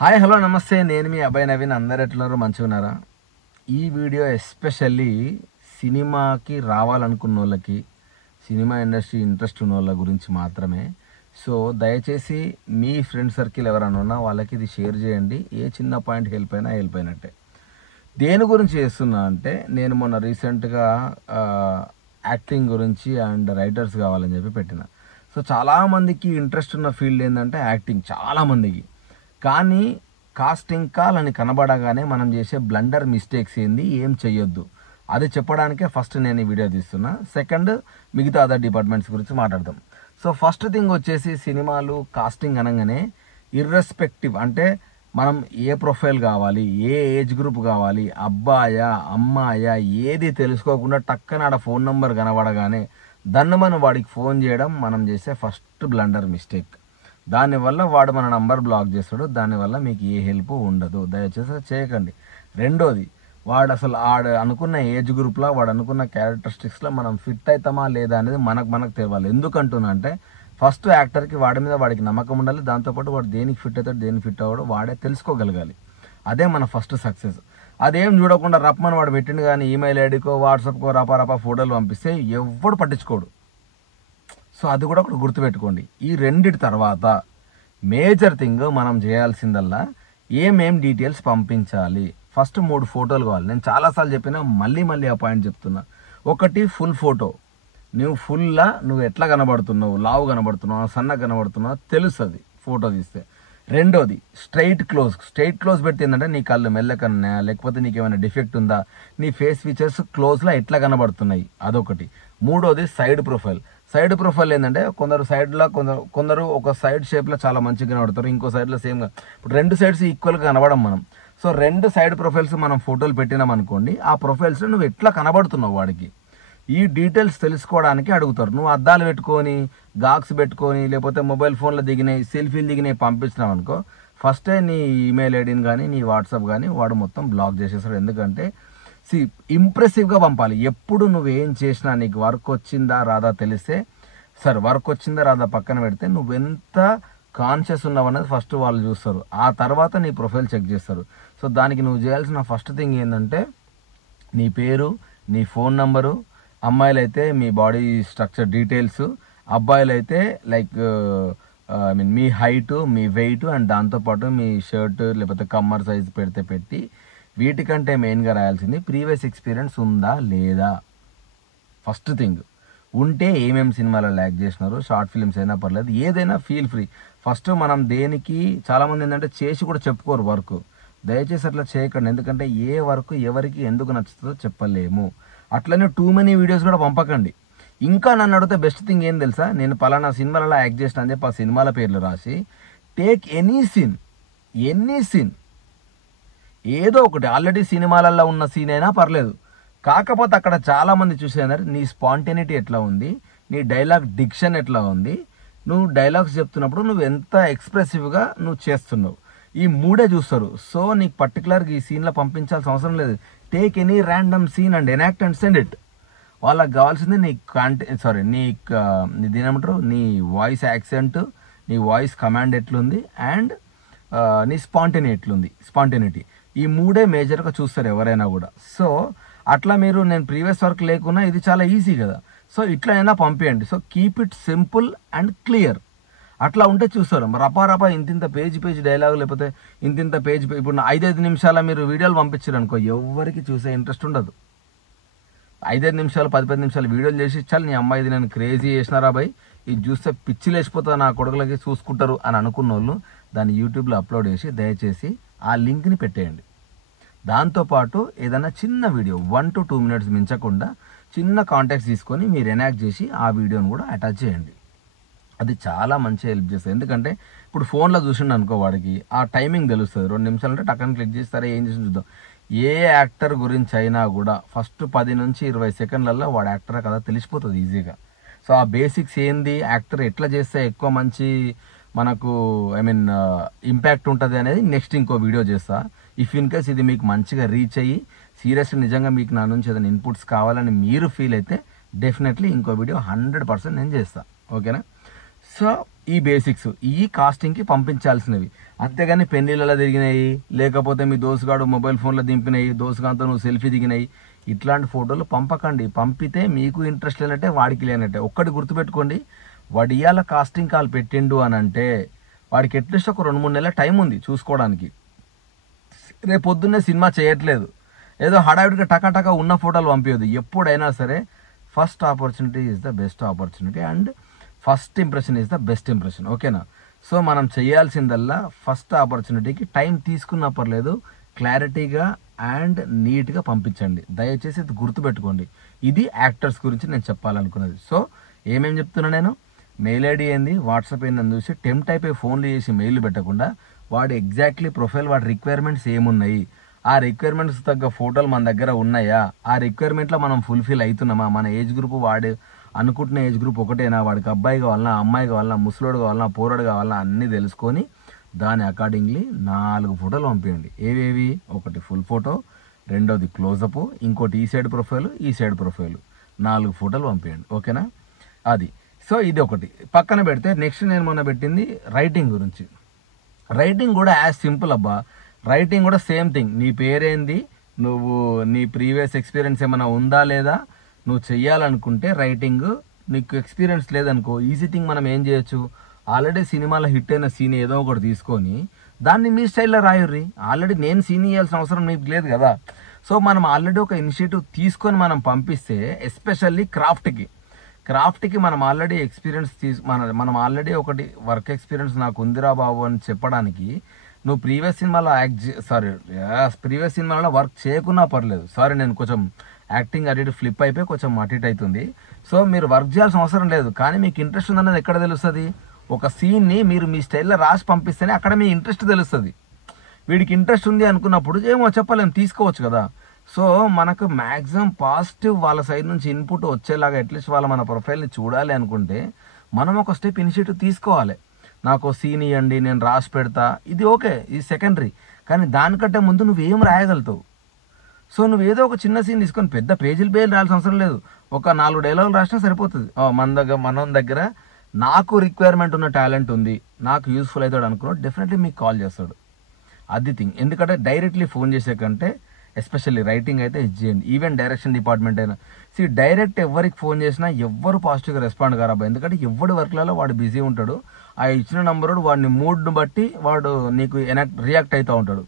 Hi hello నమస్తే, నేను మీ అబ్బాయి నవీన్. అందరు ఎట్లున్నారు? మంచిగా ఉన్నారా? ఈ వీడియో ఎస్పెషల్లీ సినిమాకి రావాలనుకున్న వాళ్ళకి, సినిమా ఇండస్ట్రీ ఇంట్రెస్ట్ ఉన్న వాళ్ళ గురించి మాత్రమే. సో దయచేసి మీ ఫ్రెండ్ సర్కిల్ ఎవరైనా ఉన్నా వాళ్ళకి ఇది షేర్ చేయండి. ఏ చిన్న పాయింట్ హెల్ప్ అయినట్టే. దేని గురించి చేస్తున్నా అంటే, నేను మొన్న రీసెంట్గా యాక్టింగ్ గురించి అండ్ రైటర్స్ కావాలని చెప్పి పెట్టిన. సో చాలామందికి ఇంట్రెస్ట్ ఉన్న ఫీల్డ్ ఏంటంటే యాక్టింగ్, చాలామందికి. కానీ కాస్టింగ్ కాల్ అని కనబడగానే మనం చేసే బ్లండర్ మిస్టేక్స్ ఏంది, ఏం చెయ్యొద్దు, అది చెప్పడానికే ఫస్ట్ నేను ఈ వీడియో తీస్తున్నా. సెకండ్, మిగతా అదర్ డిపార్ట్మెంట్స్ గురించి మాట్లాడదాం. సో ఫస్ట్ థింగ్ వచ్చేసి, సినిమాలు కాస్టింగ్ అనగానే ఇర్రెస్పెక్టివ్ అంటే మనం ఏ ప్రొఫైల్ కావాలి, ఏ ఏజ్ గ్రూప్ కావాలి, అబ్బాయా అమ్మాయా ఏది తెలుసుకోకుండా టక్కన ఆడ ఫోన్ నెంబర్ కనబడగానే దన్నుమని వాడికి ఫోన్ చేయడం మనం చేసే ఫస్ట్ బ్లండర్ మిస్టేక్. దానివల్ల వాడు మన నంబర్ బ్లాక్ చేస్తాడు. దానివల్ల మీకు ఏ హెల్ప్ ఉండదు, దయచేసి చేయకండి. రెండోది, వాడు అసలు అనుకున్న ఏజ్ గ్రూప్లో, వాడు అనుకున్న క్యారెక్టరిస్టిక్స్లో మనం ఫిట్ అవుతామా లేదా అనేది మనకు తెలియాలి. ఎందుకంటున్నా అంటే, ఫస్ట్ యాక్టర్కి వాడికి నమ్మకం ఉండాలి. దాంతోపాటు వాడు దేనికి ఫిట్ అవుతాడు, దేనికి ఫిట్ అవ్వడు వాడే తెలుసుకోగలగాలి. అదే మన ఫస్ట్ సక్సెస్. అదేం చూడకుండా రప్పమని వాడు పెట్టిండు కానీ ఈమెయిల్ ఐడికో వాట్సాప్కో రపా ఫోటోలు పంపిస్తే ఎవడు పట్టించుకోడు. సో అది కూడా ఒకటి గుర్తుపెట్టుకోండి. ఈ రెండిటి తర్వాత మేజర్ థింగ్ మనం చేయాల్సిందల్లా ఏమేం డీటెయిల్స్ పంపించాలి. ఫస్ట్ 3 ఫోటోలు కావాలి. నేను చాలాసార్లు చెప్పినా, మళ్ళీ ఆ పాయింట్ చెప్తున్నా. ఒకటి, ఫుల్ ఫోటో. నువ్వు ఎట్లా కనబడుతున్నావు, లావు కనబడుతున్నావు, సన్నగా కనబడుతున్నావు తెలుస్తుంది ఫోటో తీస్తే. రెండోది, స్ట్రైట్ క్లోజ్ పెడితే ఏంటంటే నీ కళ్ళు మెల్లకన్నా, లేకపోతే నీకేమైనా డిఫెక్ట్ ఉందా, నీ ఫేస్ ఫీచర్స్ క్లోజ్లో ఎట్లా కనబడుతున్నాయి, అదొకటి. మూడోది, సైడ్ ప్రొఫైల్ ఏంటంటే కొందరు సైడ్లో కొందరు ఒక సైడ్ షేప్లో చాలా మంచిగా కనబడతారు, ఇంకో సైడ్లో సేమ్గా. ఇప్పుడు 2 సైడ్స్ ఈక్వల్గా కనబడం మనం. సో 2 సైడ్ ప్రొఫైల్స్ మనం ఫోటోలు పెట్టినాం అనుకోండి, ఆ ప్రొఫైల్స్లో నువ్వు ఎట్లా కనబడుతున్నావు వాడికి, ఈ డీటెయిల్స్ తెలుసుకోవడానికి అడుగుతారు. నువ్వు అద్దాలు పెట్టుకొని, గాక్స్ పెట్టుకొని, లేకపోతే మొబైల్ ఫోన్లో సెల్ఫీలు దిగినాయి పంపించినావు అనుకో, ఫస్టే నీ ఈమెయిల్ ఐడిని కానీ నీ వాట్సాప్ కానీ వాడు మొత్తం బ్లాక్ చేసేస్తాడు. ఎందుకంటే ఇంప్రెసివ్గా పంపాలి. ఎప్పుడు నువ్వేం చేసినా నీకు వర్క్ వచ్చిందా రాదా తెలిస్తే, సరే వర్క్ వచ్చిందా రాదా పక్కన పెడితే, నువ్వెంత కాన్షియస్ ఉన్నావు అనేది ఫస్ట్ వాళ్ళు చూస్తారు. ఆ తర్వాత నీ ప్రొఫైల్ చెక్ చేస్తారు. సో దానికి నువ్వు చేయాల్సిన ఫస్ట్ థింగ్ ఏంటంటే, నీ పేరు, నీ ఫోన్ నంబరు, అమ్మాయిలు అయితే మీ బాడీ స్ట్రక్చర్ డీటెయిల్స్, అబ్బాయిలు అయితే లైక్ మీ హైటు, మీ వెయిట్, అండ్ దాంతోపాటు మీ షర్ట్ లేకపోతే కమ్మర్ సైజ్ పెట్టి, వీటికంటే మెయిన్గా రాయాల్సింది ప్రీవియస్ ఎక్స్పీరియన్స్ ఉందా లేదా. ఫస్ట్ థింగ్ ఉంటే ఏమేమి సినిమాలో యాక్ట్ చేసినారు, షార్ట్ ఫిల్మ్స్ అయినా పర్లేదు, ఏదైనా ఫీల్ ఫ్రీ. ఫస్ట్ మనం దేనికి, చాలామంది ఏంటంటే చేసి కూడా చెప్పుకోరు వర్క్. దయచేసి అట్లా చేయకండి. ఎందుకంటే ఏ వర్క్ ఎవరికి ఎందుకు నచ్చుతుందో చెప్పలేము. అట్లనే టూ మెనీ వీడియోస్ కూడా పంపకండి. ఇంకా నన్ను అడిగితే బెస్ట్ థింగ్ ఏం తెలుసా, నేను పలానా సినిమాలలో యాక్ట్ చేసిన అని చెప్పి ఆ సినిమాల పేర్లు రాసి, టేక్ ఎనీ సీన్ ఏదో ఒకటి, ఆల్రెడీ సినిమాలలో ఉన్న సీన్ అయినా పర్లేదు. కాకపోతే అక్కడ చాలామంది చూసేదారు నీ స్పాంటేనిటీ ఎట్లా ఉంది, నీ డైలాగ్ డిక్షన్ ఎట్లా ఉంది, నువ్వు డైలాగ్స్ చెప్తున్నప్పుడు నువ్వు ఎంత ఎక్స్ప్రెసివ్గా నువ్వు చేస్తున్నావు, ఈ 3 చూస్తారు. సో నీకు పర్టికులర్గా ఈ సీన్లో పంపించాల్సిన అవసరం లేదు. Take any random scene and enact and send it. వాళ్ళకి కావాల్సింది ఏమంటారు, నీ వాయిస్ యాక్సెంట్, నీ వాయిస్ కమాండ్ ఎట్లుంది, అండ్ నీ స్పాంటేనిటీ. ఈ 3 మేజర్గా చూస్తారు ఎవరైనా కూడా. సో అట్లా నేను ప్రీవియస్ వర్క్ లేకున్నా ఇది చాలా ఈజీ కదా. సో ఇట్లా అయినా పంపించండి. So keep it simple and clear. అట్లా ఉంటే చూస్తారు. రపా ఇంతింత పేజ్ డైలాగ్, లేకపోతే ఇంతింత పేజ్, ఇప్పుడు 5 నిమిషాల మీరు వీడియోలు పంపించారు అనుకో, ఎవరికి చూసే ఇంట్రెస్ట్ ఉండదు. 5 నిమిషాలు 10 నిమిషాలు వీడియోలు చేసి ఇచ్చాలి, నీ అమ్మాయి ఇది నేను క్రేజీ చేసినారా బాయ్, ఇది చూస్తే పిచ్చి లేచిపోతుంది నా కొడుకులకి చూసుకుంటారు అని అనుకున్న వాళ్ళు దాన్ని యూట్యూబ్లో అప్లోడ్ చేసి దయచేసి ఆ లింక్ని పెట్టేయండి. దాంతోపాటు ఏదైనా చిన్న వీడియో 1 to 2 minutes మించకుండా చిన్న కాంటాక్ట్స్ తీసుకొని మీరు ఎనాక్ట్ చేసి ఆ వీడియోని కూడా అటాచ్ చేయండి. అది చాలా మంచి హెల్ప్ చేస్తుంది. ఎందుకంటే ఇప్పుడు ఫోన్లో చూసిండు అనుకో, వాడికి ఆ టైమింగ్ తెలుస్తుంది. 2 నిమిషాలు అంటే టక్కని క్లిక్ చేస్తారా, ఏం చేసి చూద్దాం. ఏ యాక్టర్ గురించి అయినా కూడా ఫస్ట్ 10 నుంచి 20 సెకండ్లలో వాడు యాక్టర్ కదా తెలిసిపోతుంది ఈజీగా. సో ఆ బేసిక్స్ ఏంది, యాక్టర్ ఎట్లా చేస్తే ఎక్కువ మంచి మనకు ఇంపాక్ట్ ఉంటుంది అనేది నెక్స్ట్ ఇంకో వీడియో చేస్తా. ఇఫ్ ఇన్ కేస్ ఇది మీకు మంచిగా రీచ్ అయ్యి సీరియస్గా నిజంగా మీకు నా నుంచి ఏదైనా ఇన్పుట్స్ కావాలని మీరు ఫీల్ అయితే డెఫినెట్లీ ఇంకో వీడియో 100% నేను చేస్తాను. ఓకేనా? సో ఈ బేసిక్స్ ఈ కాస్టింగ్కి పంపించాల్సినవి. అంతేగాని పెళ్ళిళ్ళలో తిరిగినాయి, లేకపోతే మీ దోసుగాడు మొబైల్ ఫోన్లో దింపినాయి, దోసుగాంతో నువ్వు సెల్ఫీ దిగినాయి, ఇట్లాంటి ఫోటోలు పంపకండి. పంపితే మీకు ఇంట్రెస్ట్ లేనట్టే, వాడికి లేనట్టే. ఒక్కటి గుర్తుపెట్టుకోండి, వాడు ఇవాళ కాస్టింగ్ కాల్ పెట్టిండు అని అంటే వాడికి అట్లీస్ట్ ఒక 2-3 నెలల టైం ఉంది చూసుకోవడానికి. రేపు పొద్దున్నే సినిమా చేయట్లేదు, ఏదో హడావిడిగా టకాటకా ఉన్న ఫోటోలు పంపించదు. ఎప్పుడైనా సరే first opportunity is the best opportunity and first impression is the best impression. ఓకేనా? సో మనం చేయాల్సిందల్లా ఫస్ట్ ఆపర్చునిటీకి టైం తీసుకున్న పర్లేదు, క్లారిటీగా అండ్ నీట్గా పంపించండి. దయచేసి ఇది గుర్తుపెట్టుకోండి. ఇది యాక్టర్స్ గురించి నేను చెప్పాలనుకున్నది. సో ఏమేమి చెప్తున్నా నేను, మెయిల్ ఐడి ఏంది, వాట్సాప్ ఏందని చూసి టెంప్ట్ అయిపోయి ఫోన్లు చేసి మెయిల్ పెట్టకుండా వాడు ఎగ్జాక్ట్లీ ప్రొఫైల్, వాడి రిక్వైర్మెంట్స్ ఏమున్నాయి, ఆ రిక్వైర్మెంట్స్ తగ్గ ఫోటోలు మన దగ్గర ఉన్నాయా, ఆ రిక్వైర్మెంట్లో మనం ఫుల్ఫిల్ అవుతున్నామా, మన ఏజ్ గ్రూప్ వాడు అనుకుంటున్న ఏజ్ గ్రూప్ ఒకటేనా, వాడికి అబ్బాయి కావాలన్నా, అమ్మాయి కావాలన్నా, ముసలోడు కావాలన్నా, పోరాడు కావాలన్నా అన్నీ తెలుసుకొని దాని అకార్డింగ్లీ 4 ఫోటోలు పంపించండి. ఏవేవి? ఒకటి ఫుల్ ఫోటో, రెండోది క్లోజప్, ఇంకోటి ఈ సైడ్ ప్రొఫైల్, ఈ సైడ్ ప్రొఫైల్, 4 ఫోటోలు పంపించండి. ఓకేనా? అది. సో ఇది ఒకటి పక్కన పెడితే, నెక్స్ట్ నేను మొన్న పెట్టింది రైటింగ్ గురించి. రైటింగ్ కూడా యాజ్ సింపుల్ అబ్బా. రైటింగ్ కూడా సేమ్ థింగ్. నీ పేరేంది, నువ్వు నీ ప్రీవియస్ ఎక్స్పీరియన్స్ ఏమైనా ఉందా లేదా, నువ్వు చెయ్యాలనుకుంటే రైటింగ్, నీకు ఎక్స్పీరియన్స్ లేదనుకో, ఈజీ థింగ్ మనం ఏం చేయొచ్చు, ఆల్రెడీ సినిమాలో హిట్ అయిన సీన్ ఏదో ఒకటి తీసుకొని దాన్ని మీ స్టైల్లో రాయుర్రి. ఆల్రెడీ నేను సీన్ ఇవ్వాల్సిన అవసరం మీకు లేదు కదా. సో మనం ఆల్రెడీ ఒక ఇనిషియేటివ్ తీసుకొని మనం పంపిస్తే, ఎస్పెషల్లీ క్రాఫ్ట్కి మనం ఆల్రెడీ ఎక్స్పీరియన్స్ మనం ఆల్రెడీ ఒకటి వర్క్ ఎక్స్పీరియన్స్ నాకు ఉందిరా బాబు అని చెప్పడానికి, నువ్వు ప్రీవియస్ సినిమాలో వర్క్ చేయకున్నా పర్లేదు. సారీ, నేను కొంచెం యాక్టింగ్ అటు ఇటు ఫ్లిప్ అయిపోయి కొంచెం అటు ఇటు అవుతుంది. సో మీరు వర్క్ చేయాల్సిన అవసరం లేదు, కానీ మీకు ఇంట్రెస్ట్ ఉందన్నది ఎక్కడ తెలుస్తుంది? ఒక సీన్ని మీరు మీ స్టైల్లో రాసి పంపిస్తేనే అక్కడ మీ ఇంట్రెస్ట్ తెలుస్తుంది. వీడికి ఇంట్రెస్ట్ ఉంది అనుకున్నప్పుడు ఏమో చెప్పలేము, తీసుకోవచ్చు కదా. సో మనకు మ్యాక్సిమం పాజిటివ్ వాళ్ళ సైడ్ నుంచి ఇన్పుట్ వచ్చేలాగా అట్లీస్ట్ వాళ్ళ మన ప్రొఫైల్ని చూడాలి అనుకుంటే మనం ఒక స్టెప్ ఇనిషియేటివ్ తీసుకోవాలి. నాకు సీన్ ఇవ్వండి, నేను రాసి పెడతా, ఇది ఓకే, ఇది సెకండరీ. కానీ దానికంటే ముందు నువ్వేం రాయగలుగుతావు? సో నువ్వు ఏదో ఒక చిన్న సీన్ తీసుకొని పెద్ద పేజీలు రాయాల్సిన అవసరం లేదు, ఒక 4 డైలాగులు రాసినా సరిపోతుంది. మన దగ్గర నాకు రిక్వైర్మెంట్ ఉన్న టాలెంట్ ఉంది, నాకు యూస్ఫుల్ అవుతాడు అనుకున్నాడు, డెఫినెట్లీ మీకు కాల్ చేస్తాడు. అది థింగ్. ఎందుకంటే డైరెక్ట్లీ ఫోన్ చేసే కంటే ఎస్పెషల్లీ రైటింగ్ అయితే ఇచ్చేయండి. ఈవెన్ డైరెక్షన్ డిపార్ట్మెంట్ అయినా డైరెక్ట్ ఎవరికి ఫోన్ చేసినా ఎవ్వరు పాజిటివ్గా రెస్పాండ్ కారాబా. ఎందుకంటే ఎవరి వర్క్లలో వాడు బిజీ ఉంటాడు. ఆ ఇచ్చిన నంబర్ వాడిని మూడ్ని బట్టి వాడు నీకు రియాక్ట్ అవుతూ ఉంటాడు.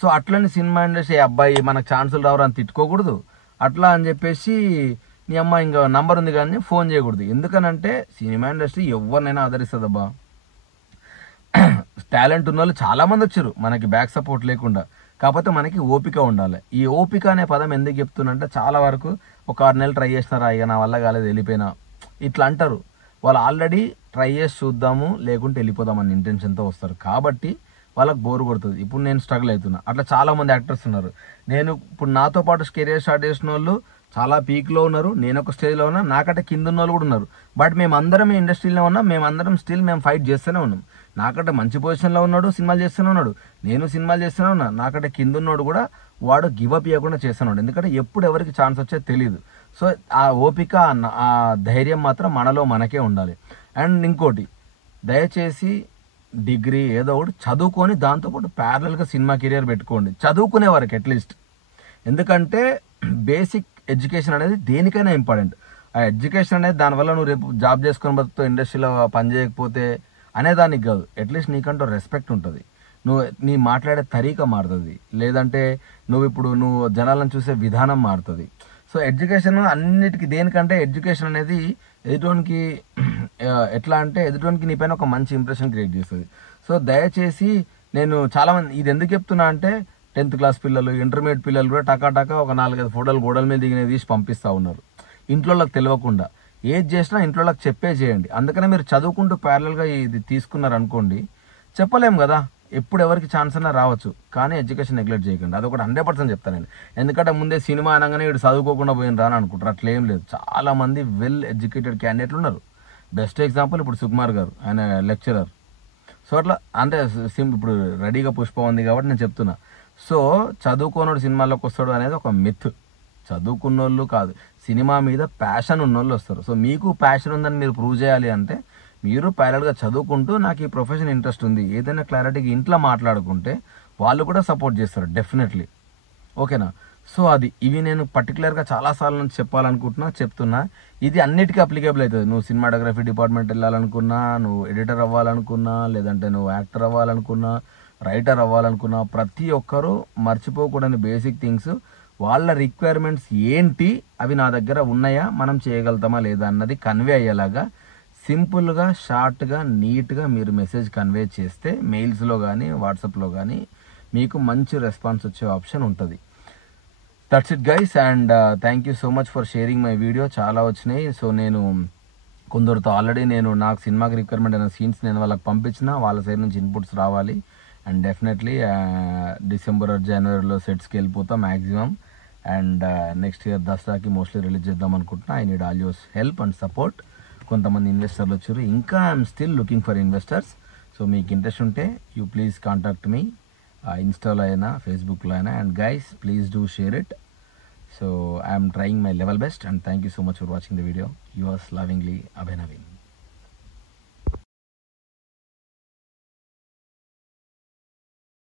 సో అట్లని సినిమా ఇండస్ట్రీ అబ్బాయి మనకు ఛాన్సులు రావరు అని తిట్టుకోకూడదు. అట్లా అని చెప్పేసి నీ అమ్మ ఇంకా నంబర్ ఉంది కానీ ఫోన్ చేయకూడదు. ఎందుకనంటే సినిమా ఇండస్ట్రీ ఎవరినైనా ఆదరిస్తుంది అబ్బా. టాలెంట్ ఉన్న వాళ్ళు చాలామంది వచ్చారు మనకి బ్యాక్ సపోర్ట్ లేకుండా. కాకపోతే మనకి ఓపిక ఉండాలి. ఈ ఓపిక అనే పదం ఎందుకు చెప్తున్నంటే, చాలా వరకు ఒక 6 నెలలు ట్రై చేసినారా, ఇక నా వల్ల కాలేదు వెళ్ళిపోయినా, ఇట్లా అంటారు. వాళ్ళు ఆల్రెడీ ట్రై చేసి చూద్దాము లేకుంటే వెళ్ళిపోదామని ఇంటెన్షన్తో వస్తారు. కాబట్టి వాళ్ళకి బోర్ కొడుతుంది. ఇప్పుడు నేను స్ట్రగుల్ అవుతున్నా, అట్లా చాలామంది యాక్టర్స్ ఉన్నారు. నేను ఇప్పుడు నాతో పాటు కెరియర్ స్టార్ట్ చేసిన వాళ్ళు చాలా పీక్లో ఉన్నారు, నేను ఒక స్టేజ్లో ఉన్నా, నాకంటే కింద ఉన్న వాళ్ళు కూడా ఉన్నారు. బట్ మేమందరం ఇండస్ట్రీలో ఉన్నాం, మేమందరం స్టిల్ మేము ఫైట్ చేస్తూనే ఉన్నాం. నాకంటే మంచి పొజిషన్లో ఉన్నాడు, సినిమాలు చేస్తూనే ఉన్నాడు, నేను సినిమాలు చేస్తూనే ఉన్నా. నాకంటే కింద ఉన్నాడు కూడా వాడు గివప్ ఇవ్వకుండా చేస్తున్నాడు. ఎందుకంటే ఎప్పుడు ఎవరికి ఛాన్స్ వచ్చేది తెలియదు. సో ఆ ఓపిక, ఆ ధైర్యం మాత్రం మనలో మనకే ఉండాలి. అండ్ ఇంకోటి, దయచేసి డిగ్రీ ఏదో ఒకటి చదువుకొని దాంతోపాటు ప్యారలల్గా సినిమా కెరియర్ పెట్టుకోండి, చదువుకునే వరకు అట్లీస్ట్. ఎందుకంటే బేసిక్ ఎడ్యుకేషన్ అనేది దేనికైనా ఇంపార్టెంట్. ఆ ఎడ్యుకేషన్ అనేది దానివల్ల నువ్వు రేపు జాబ్ చేసుకొని బతుకుతో ఇండస్ట్రీలో పని చేయకపోతే అనేదానికి కాదు. అట్లీస్ట్ నీకంటూ రెస్పెక్ట్ ఉంటుంది, నువ్వు నీ మాట్లాడే తరీకా మారుతుంది, లేదంటే నువ్వు జనాలను చూసే విధానం మారుతుంది. సో ఎడ్యుకేషన్ అన్నిటికీ దేనికంటే ఎడ్యుకేషన్ అనేది ఎదుటోనికి ఎట్లా అంటే ఎదుటోనికి నీ పైన ఒక మంచి ఇంప్రెషన్ క్రియేట్ చేస్తుంది. సో దయచేసి నేను చాలామంది ఇది ఎందుకు చెప్తున్నా అంటే, 10th క్లాస్ పిల్లలు, ఇంటర్మీడియట్ పిల్లలు కూడా టకా ఒక 4-5 ఫోటోలు గోడల మీద దిగినవి తీసి పంపిస్తూ ఉన్నారు, ఇంట్లోకి తెలియకుండా. ఏది చేసినా ఇంట్లోకి చెప్పే చేయండి. అందుకనే మీరు చదువుకుంటూ ప్యారలల్గా ఇది తీసుకున్నారు అనుకోండి, చెప్పలేము కదా, ఎప్పుడు ఎవరికి ఛాన్స్ అయినా రావచ్చు. కానీ ఎడ్యుకేషన్ నెగ్లెక్ట్ చేయకండి, అదొకటి 100% చెప్తాను నేను. ఎందుకంటే ముందే సినిమా అనగానే వీడు చదువుకోకుండా పోయిన రాని అనుకుంటారు, అట్లా ఏం లేదు. చాలామంది వెల్ ఎడ్యుకేటెడ్ క్యాండిడేట్లు ఉన్నారు. బెస్ట్ ఎగ్జాంపుల్ ఇప్పుడు సుకుమార్ గారు, ఆయన లెక్చరర్. సో అట్లా అంటే ఇప్పుడు రెడీగా పుష్ప ఉంది కాబట్టి నేను చెప్తున్నా. సో చదువుకోనోడు సినిమాల్లోకి వస్తాడు అనేది ఒక మిత్. చదువుకున్నోళ్ళు కాదు, సినిమా మీద ప్యాషన్ ఉన్నోళ్ళు వస్తారు. సో మీకు ప్యాషన్ ఉందని మీరు ప్రూవ్ చేయాలి అంటే మీరు ప్యారల్గా చదువుకుంటూ నాకు ఈ ప్రొఫెషన్ ఇంట్రెస్ట్ ఉంది, ఏదైనా క్లారిటీగా ఇంట్లో మాట్లాడుకుంటే వాళ్ళు కూడా సపోర్ట్ చేస్తారు డెఫినెట్లీ. ఓకేనా? సో అది ఇవి నేను పర్టికులర్గా చాలాసార్లు నుంచి చెప్తున్నా. ఇది అన్నిటికీ అప్లికేబుల్ అవుతుంది. నువ్వు సినిమాటోగ్రఫీ డిపార్ట్మెంట్ వెళ్ళాలనుకున్నా, నువ్వు ఎడిటర్ అవ్వాలనుకున్నా, లేదంటే నువ్వు యాక్టర్ అవ్వాలనుకున్నా, రైటర్ అవ్వాలనుకున్నా, ప్రతి ఒక్కరూ మర్చిపోకూడని బేసిక్ థింగ్స్, వాళ్ళ రిక్వైర్మెంట్స్ ఏంటి, అవి నా దగ్గర ఉన్నాయా, మనం చేయగలుగుతామా లేదా అన్నది కన్వే అయ్యేలాగా సింపుల్గా, షార్ట్గా, నీట్గా మీరు మెసేజ్ కన్వే చేస్తే మెయిల్స్లో కానీ వాట్సాప్లో కానీ మీకు మంచి రెస్పాన్స్ వచ్చే ఆప్షన్ ఉంటుంది. That's it guys, and thank you so much for sharing my video. చాలా వచ్చినాయి. సో నేను కొందరితో ఆల్రెడీ నాకు సినిమాకి రిక్వైర్మెంట్ అయిన సీన్స్ నేను వాళ్ళకి పంపించిన, వాళ్ళ సైడ్ నుంచి ఇన్పుట్స్ రావాలి. అండ్ డెఫినెట్లీ డిసెంబర్ ఆర్ జనవరిలో సెట్స్కి వెళ్ళిపోతాం మ్యాక్సిమం. అండ్ నెక్స్ట్ ఇయర్ దసరాకి మోస్ట్లీ రిలీజ్ చేద్దాం అనుకుంటున్నా. I need all your help and support. కొంతమంది ఇన్వెస్టర్లు వచ్చారు, ఇంకా I'm still looking for investors. So మీకు ఇంట్రెస్ట్ ఉంటే యూ ప్లీజ్ కాంటాక్ట్ మీ, ఇన్స్టాలో అయినా ఫేస్బుక్లో అయినా. And guys please do share it. So I am trying my level best, and thank you so much for watching the video. Yours lovingly, Abhay Naveen.